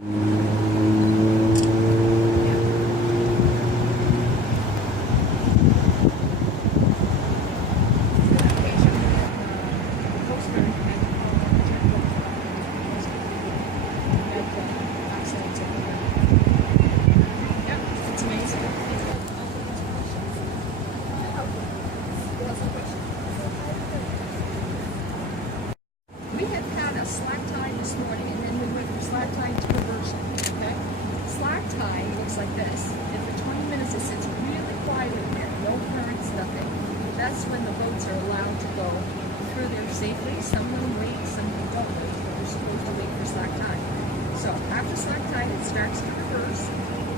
We had a slack tide this morning, and then we went from slack tide to reversal, okay? Slack tide looks like this. And for 20 minutes it sits really quiet in there, no currents, nothing. That's when the boats are allowed to go through there safely. Some of them wait, some of them don't wait, but they're supposed to wait for slack tide. So after slack tide, it starts to reverse,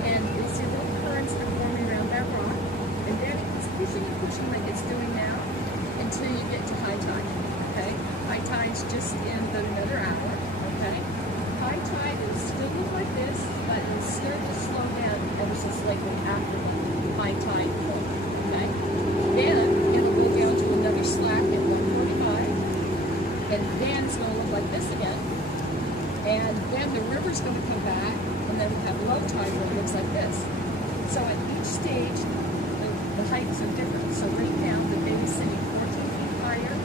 and you'll see little currents that are forming around that rock, and then it's pushing and pushing like it's doing now until you get to high tide, okay? High tide's just in about another hour, okay? High tide will still look like this, but it'll start to slow down ever so slightly after the high tide point, okay? Then it'll go down to another slack at 1:45, and then it's going to look like this again, and then the river's going to come back, and then we have low tide where it looks like this. So at each stage, the heights are different. So right now, the bay is sitting 14 feet higher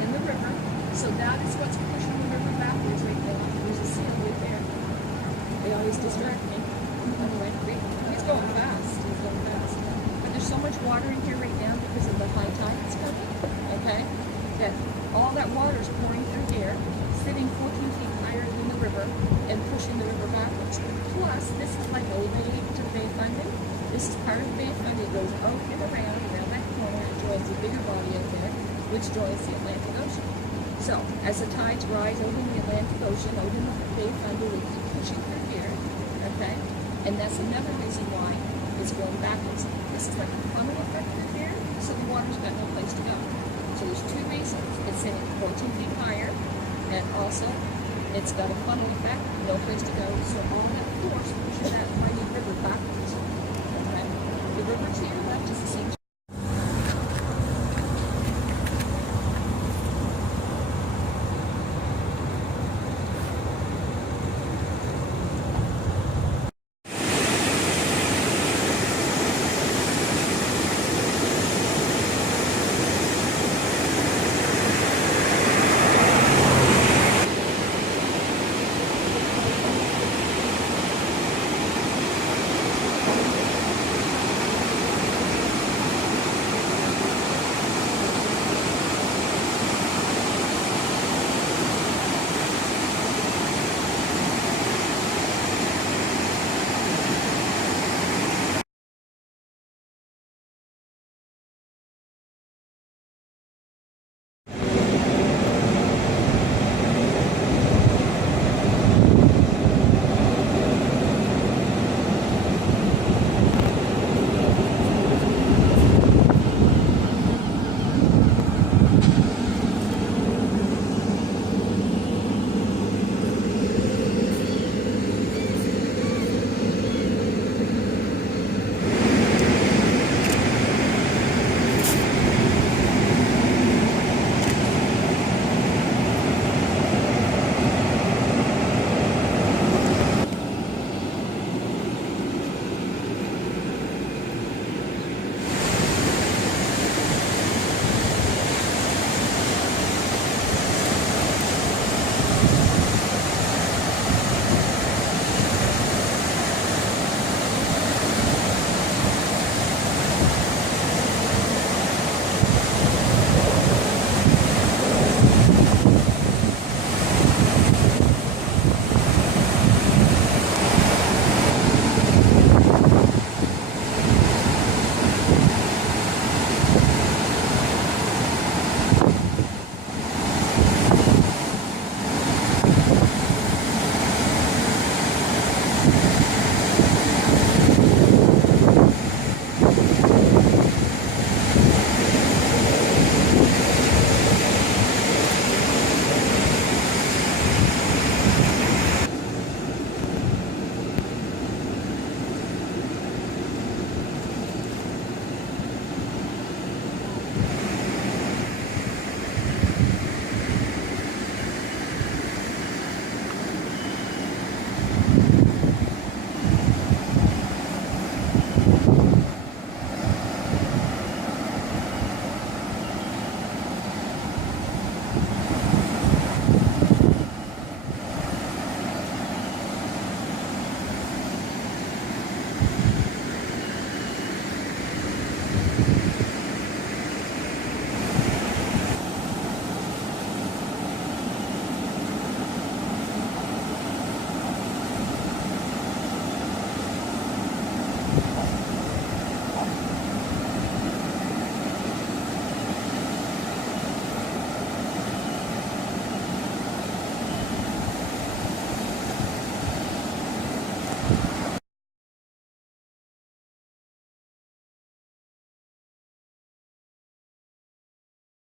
in the river. So that is what's pushing the river backwards right now. There's a seal right there. They always distract me. Anyway, he's going fast. He's going fast. But there's so much water in here right now because of the high tide that's coming, okay? That all that water is pouring through here, sitting 14 feet higher than the river and pushing the river backwards. Plus, this is like a lead to the Bay Funding. This is part of the Bay Funding. It goes out and around that corner, and joins a bigger body out there, which joins the Atlantic Ocean. So, as the tides rise out in the Atlantic Ocean, out in the Bay Thunder, we keep pushing through here, okay? And that's another reason why it's going backwards. This is like a funnel effect through here, so the water's got no place to go. So there's two reasons. It's sitting 14 feet higher, and also it's got a funnel effect, no place to go, so all that force pushes that mighty river backwards, okay? The river to your left is the same